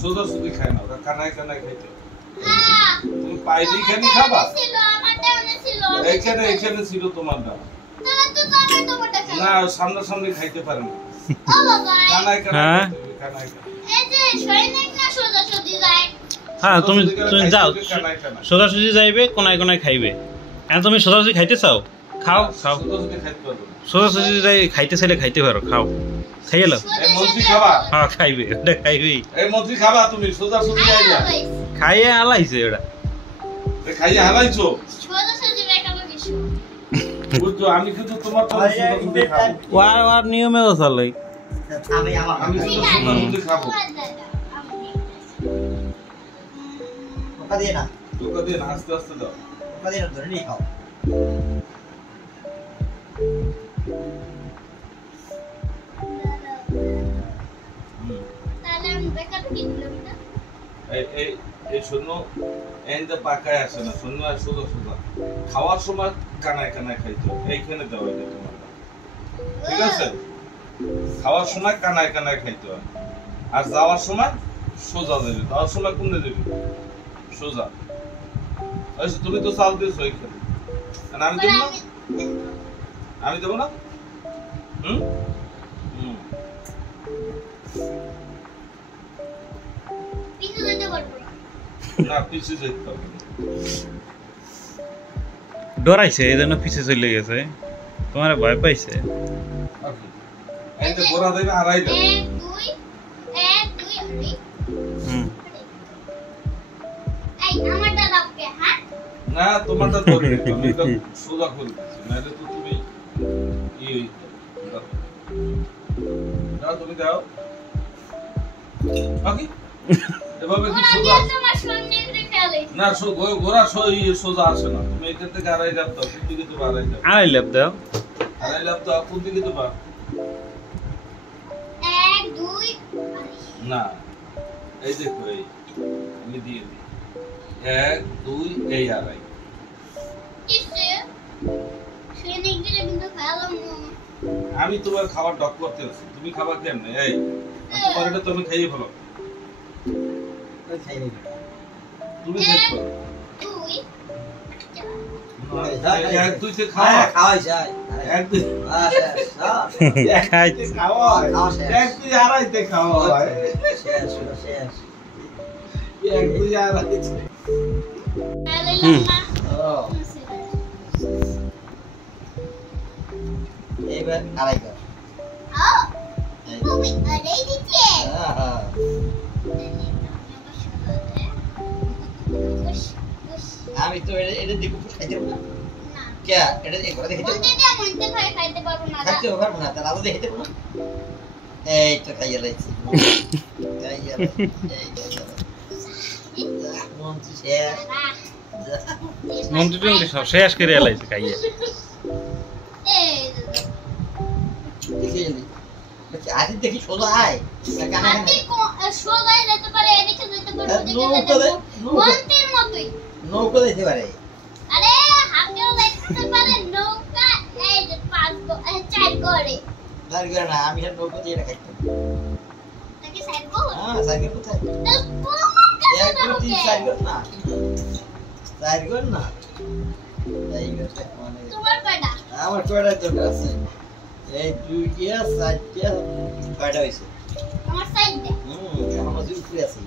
সোজা সুজি খায় না, ওরা কানায় কানায় খাইতে। তুমি পাইলি খানি খাবা? এখানে এখানে ছিল তোমার না। না সামনাসামনি খাইতে পারে না। কানায় কানায় কানায় হ্যাঁ তুমি তুমি যাও সোজাসুজি যাইবে কোনায় কোনায় খাইবে। এখন তুমি সোজাসুজি খাইতে চাও, খাও খাও। সোজাসুজি যাই খাইতে চাইলে খাইতে পারো, খাও খাইয়ে লাও। হ্যাঁ খাইবে ওটা খাইবেই। খাইয়ে হালাইছে ওটা, খাইয়ে হালাইছো। আমি কিন্তু তোমার ওয়ার নিয়মেও চলে। আমি খাবো টোকা দিয়ে না, টোকা দিয়ে না, আস্তে আস্তে দাও। টোকা দিয়ে না, ধরে নিয়ে খাও। এই শূন্য এনটা পাকায় আসে না, শূন্য আর সোজা সোজা খাওয়ার সময় কানায় কানায় খাইতে হবে। এইখানে দেওয়া এটা তোমার, ঠিক আছে? খাওয়ার সময় কানায় কানায় খাইতে হবে, আর যাওয়ার সময় সোজা দেবে। যাওয়ার সময় কোনে দেবে? সোজা। তুমি তো চাল দিয়েছো এইখানে, আমি দেবো না? আমি দেবো না? না পিছে যেতে হবে। ডরাইছে এই জন্য পিছে চলে গেছে, তোমার ভয় পাইছে। এইটা গোরা দেবে আড়াই দাও। না তোমারটা ধরে নিতে হবে, এটা সোজা করে দিচ্ছি, নাহলে তো তুমি দাও, তুমি দাও। বাকি এভাবে কি সোজা না? গোরা সোজা আসে না। তুমি এখান থেকে আড়াই লাভ দাও, কোন দিকে দেবো? আড়াই লাভ। আড়াই লাভ দাও, আড়াই লাভ দাও, কোন দিকে দেবা? না এই দেখো, এই আমি দিয়ে দিই 1 2 এই আড়াই। আমি তোমার খাবার ডক করতে আছি, তুমি খাবার কেমনে? এই তোমার এটা তুমি খাইয়ে ফেলো, তুমি খাইতে পারো। 1 2 তে খাওয়া খাওয়াই যায়। 1 2 খাইতে খাওয়া 1 2 আড়াইতে খাওয়া হয়। শেষ শেষ 1 2 আড়াইতে। এইবার আড়াই কর। আমি তো এটা দেখো খাইতে পারবো না। কে এটা দেখো দেখতে পারবো না। খাইতে পারবো না, তাহলে আলাদা দেখতে পারবো না। এই তো খাইয়া লাইছি, খাইয়া এই মন্ত্রী শেষ, মন্ত্রী সব শেষ করে এলাইছে খাইয়ে। আদি দেখি সোজা আয়, নৌকা দিতে পারে। না আমি নৌকা দিয়ে এটা খাইতাম। হ্যাঁ সাইকেল কোথায়? 1 2 3 4 না 4 গণ না। আমার কয়টা দরকার আছে? এই 2 টিয়া 4 টিয়া কয়টা হইছে? আমার সাইড দে। আমার দুই উপরে আছে।